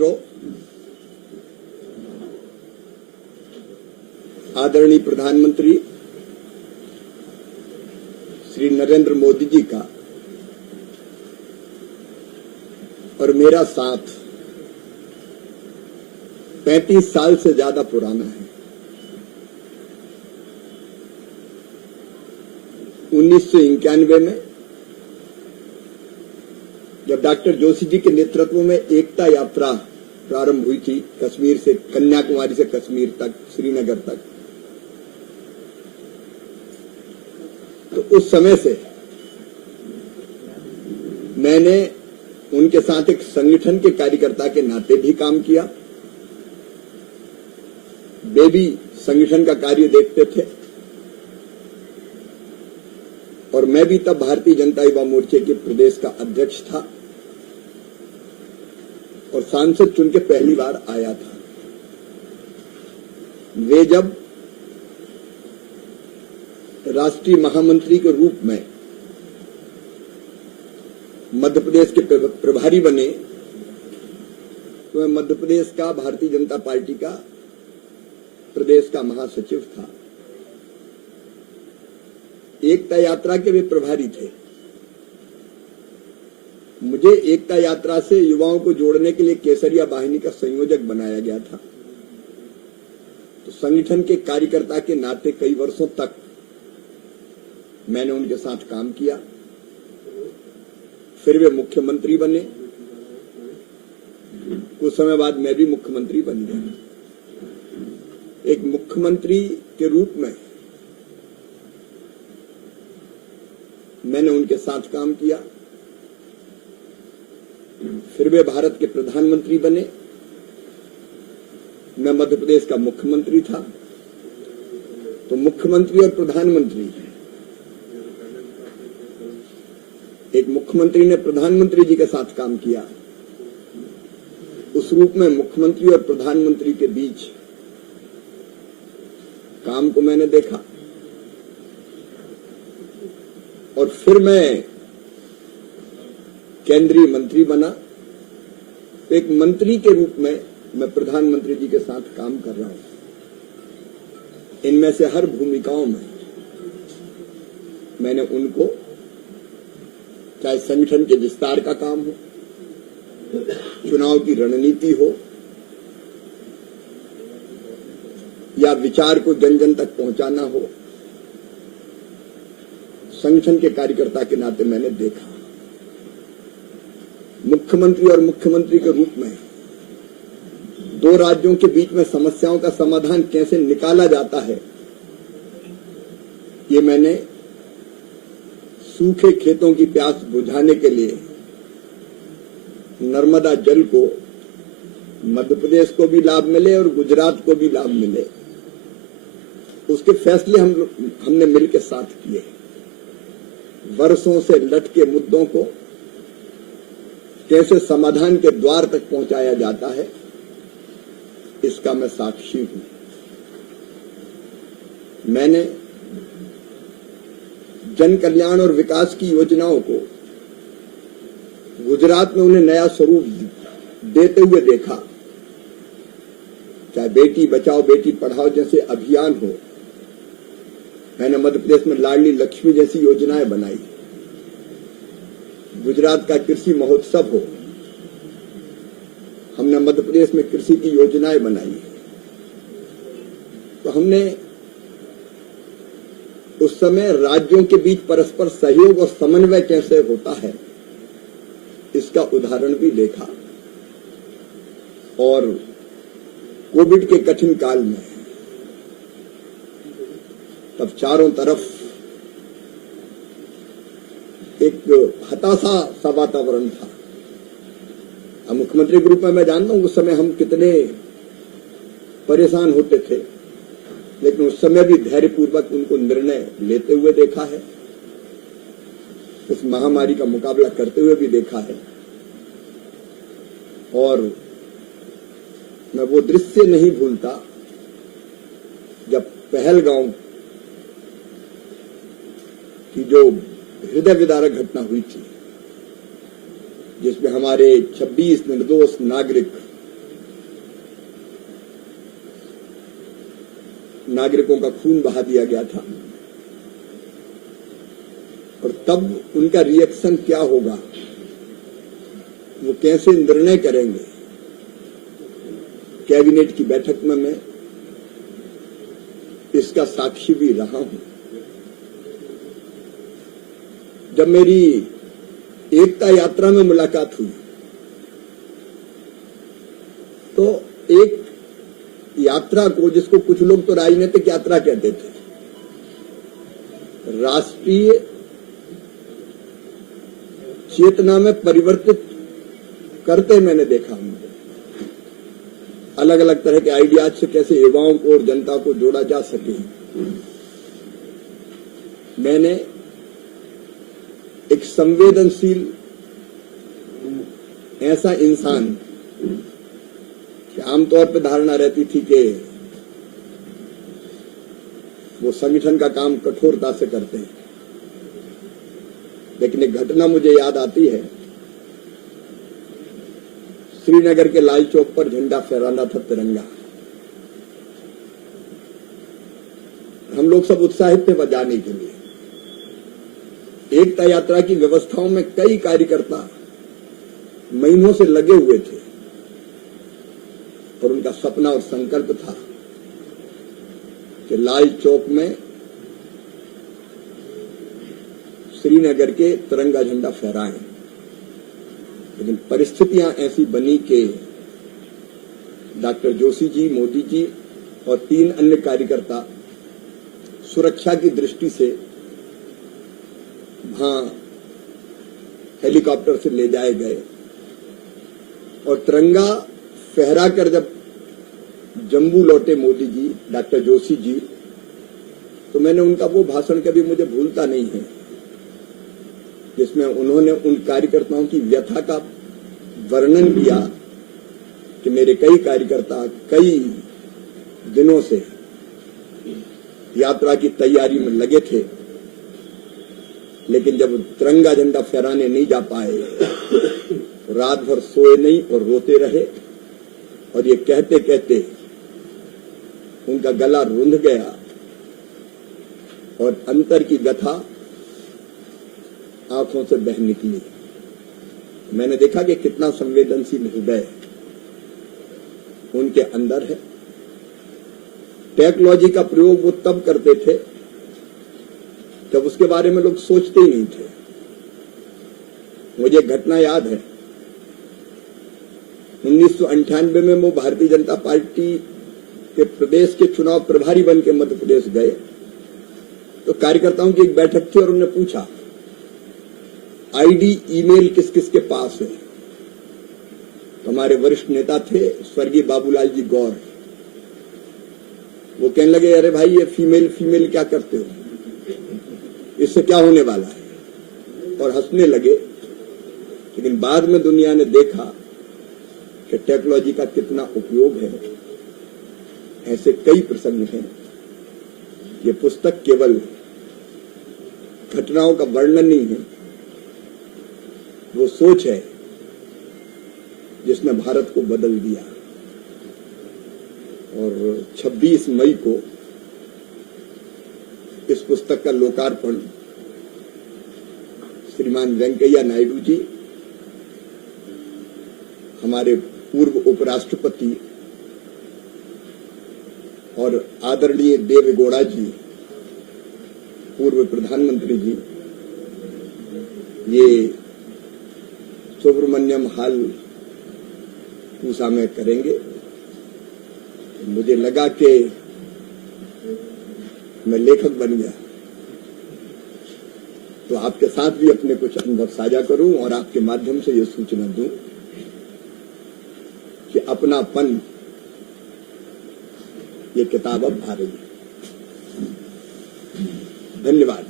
मित्रों, आदरणीय प्रधानमंत्री श्री नरेंद्र मोदी जी का और मेरा साथ 35 साल से ज्यादा पुराना है। 1991 में जब डॉक्टर जोशी जी के नेतृत्व में एकता यात्रा प्रारंभ हुई थी, कश्मीर से, कन्याकुमारी से कश्मीर तक, श्रीनगर तक, तो उस समय से मैंने उनके साथ एक संगठन के कार्यकर्ता के नाते भी काम किया। वे भी संगठन का कार्य देखते थे और मैं भी तब भारतीय जनता युवा मोर्चे के प्रदेश का अध्यक्ष था और सांसद चुन के पहली बार आया था। वे जब राष्ट्रीय महामंत्री के रूप में मध्य प्रदेश के प्रभारी बने तो मैं मध्य प्रदेश का भारतीय जनता पार्टी का प्रदेश का महासचिव था। एकता यात्रा के वे प्रभारी थे। मुझे एकता यात्रा से युवाओं को जोड़ने के लिए केसरिया वाहिनी का संयोजक बनाया गया था। तो संगठन के कार्यकर्ता के नाते कई वर्षों तक मैंने उनके साथ काम किया। फिर वे मुख्यमंत्री बने। कुछ समय बाद मैं भी मुख्यमंत्री बन गया। एक मुख्यमंत्री के रूप में मैंने उनके साथ काम किया। फिर वे भारत के प्रधानमंत्री बने। मैं मध्य प्रदेश का मुख्यमंत्री था। तो मुख्यमंत्री और प्रधानमंत्री, एक मुख्यमंत्री ने प्रधानमंत्री जी के साथ काम किया। उस रूप में मुख्यमंत्री और प्रधानमंत्री के बीच काम को मैंने देखा और फिर मैं केंद्रीय मंत्री बना। तो एक मंत्री के रूप में मैं प्रधानमंत्री जी के साथ काम कर रहा हूं। इनमें से हर भूमिकाओं में मैंने उनको, चाहे संगठन के विस्तार का काम हो, चुनाव की रणनीति हो या विचार को जन जन तक पहुंचाना हो, संगठन के कार्यकर्ता के नाते मैंने देखा। मुख्यमंत्री और मुख्यमंत्री के रूप में दो राज्यों के बीच में समस्याओं का समाधान कैसे निकाला जाता है, ये मैंने सूखे खेतों की प्यास बुझाने के लिए नर्मदा जल को मध्य प्रदेश को भी लाभ मिले और गुजरात को भी लाभ मिले, उसके फैसले हमने मिलकर साथ किए। वर्षों से लटके मुद्दों को कैसे समाधान के द्वार तक पहुंचाया जाता है, इसका मैं साक्षी हूं। मैंने जन कल्याण और विकास की योजनाओं को गुजरात में उन्हें नया स्वरूप देते हुए देखा। चाहे बेटी बचाओ बेटी पढ़ाओ जैसे अभियान हो, मैंने मध्य प्रदेश में लाडली लक्ष्मी जैसी योजनाएं बनाई। गुजरात का कृषि महोत्सव हो, हमने मध्य प्रदेश में कृषि की योजनाएं बनाई। तो हमने उस समय राज्यों के बीच परस्पर सहयोग और समन्वय कैसे होता है, इसका उदाहरण भी देखा। और कोविड के कठिन काल में तब चारों तरफ एक हताशा सा वातावरण था। अब मुख्यमंत्री के रूप में मैं जानता हूं उस समय हम कितने परेशान होते थे, लेकिन उस समय भी धैर्यपूर्वक उनको निर्णय लेते हुए देखा है, इस महामारी का मुकाबला करते हुए भी देखा है। और मैं वो दृश्य नहीं भूलता जब पहलगांव की जो हृदय विदारक घटना हुई थी, जिसमें हमारे 26 निर्दोष नागरिक नागरिकों का खून बहा दिया गया था, और तब उनका रिएक्शन क्या होगा, वो कैसे निर्णय करेंगे। कैबिनेट की बैठक में मैं इसका साक्षी भी रहा हूं। जब मेरी एकता यात्रा में मुलाकात हुई तो एक यात्रा को, जिसको कुछ लोग तो राजनीतिक यात्रा कहते थे, राष्ट्रीय चेतना में परिवर्तित करते मैंने देखा। मुझे अलग अलग तरह के आइडियाज से कैसे युवाओं को और जनता को जोड़ा जा सके। मैंने एक संवेदनशील ऐसा इंसान, कि आमतौर पर धारणा रहती थी कि वो संगठन का काम कठोरता से करते हैं, लेकिन एक घटना मुझे याद आती है। श्रीनगर के लाल चौक पर झंडा फहराना था, तिरंगा। हम लोग सब उत्साहित थे बजाने के लिए। एकता यात्रा की व्यवस्थाओं में कई कार्यकर्ता महीनों से लगे हुए थे, और उनका सपना और संकल्प था कि लाल चौक में श्रीनगर के तिरंगा झंडा फहराएं। लेकिन परिस्थितियां ऐसी बनी कि डॉक्टर जोशी जी, मोदी जी और 3 अन्य कार्यकर्ता सुरक्षा की दृष्टि से वहां हेलीकॉप्टर से ले जाए गए, और तिरंगा फहराकर जब जम्मू लौटे मोदी जी, डॉक्टर जोशी जी, तो मैंने उनका वो भाषण कभी मुझे भूलता नहीं है, जिसमें उन्होंने उन कार्यकर्ताओं की व्यथा का वर्णन किया कि मेरे कई कार्यकर्ता कई दिनों से यात्रा की तैयारी में लगे थे, लेकिन जब तिरंगा झंडा फहराने नहीं जा पाए, रात भर सोए नहीं और रोते रहे, और ये कहते कहते उनका गला रुंध गया और अंतर की व्यथा आंखों से बह निकली। मैंने देखा कि कितना संवेदनशील हृदय उनके अंदर है। टेक्नोलॉजी का प्रयोग वो तब करते थे जब उसके बारे में लोग सोचते ही नहीं थे। मुझे एक घटना याद है, 1998 में वो भारतीय जनता पार्टी के प्रदेश के चुनाव प्रभारी बन के मध्य प्रदेश गए, तो कार्यकर्ताओं की एक बैठक थी और उन्होंने पूछा आईडी ईमेल किस किस के पास है। तो हमारे वरिष्ठ नेता थे स्वर्गीय बाबूलाल जी गौर, वो कहने लगे अरे भाई ये फीमेल क्या करते हो, इससे क्या होने वाला है, और हंसने लगे। लेकिन बाद में दुनिया ने देखा कि टेक्नोलॉजी का कितना उपयोग है। ऐसे कई प्रसंग हैं। ये पुस्तक केवल घटनाओं का वर्णन नहीं है, वो सोच है जिसने भारत को बदल दिया। और 26 मई को इस पुस्तक का लोकार्पण श्रीमान वेंकैया नायडू जी, हमारे पूर्व उपराष्ट्रपति और आदरणीय देवे गौड़ा जी, पूर्व प्रधानमंत्री जी, ये सुब्रमण्यम हॉल पूसा में करेंगे। मुझे लगा कि मैं लेखक बन गया, तो आपके साथ भी अपने कुछ अनुभव साझा करूं और आपके माध्यम से ये सूचना दूं कि अपनापन ये किताब अब आ रही है। धन्यवाद।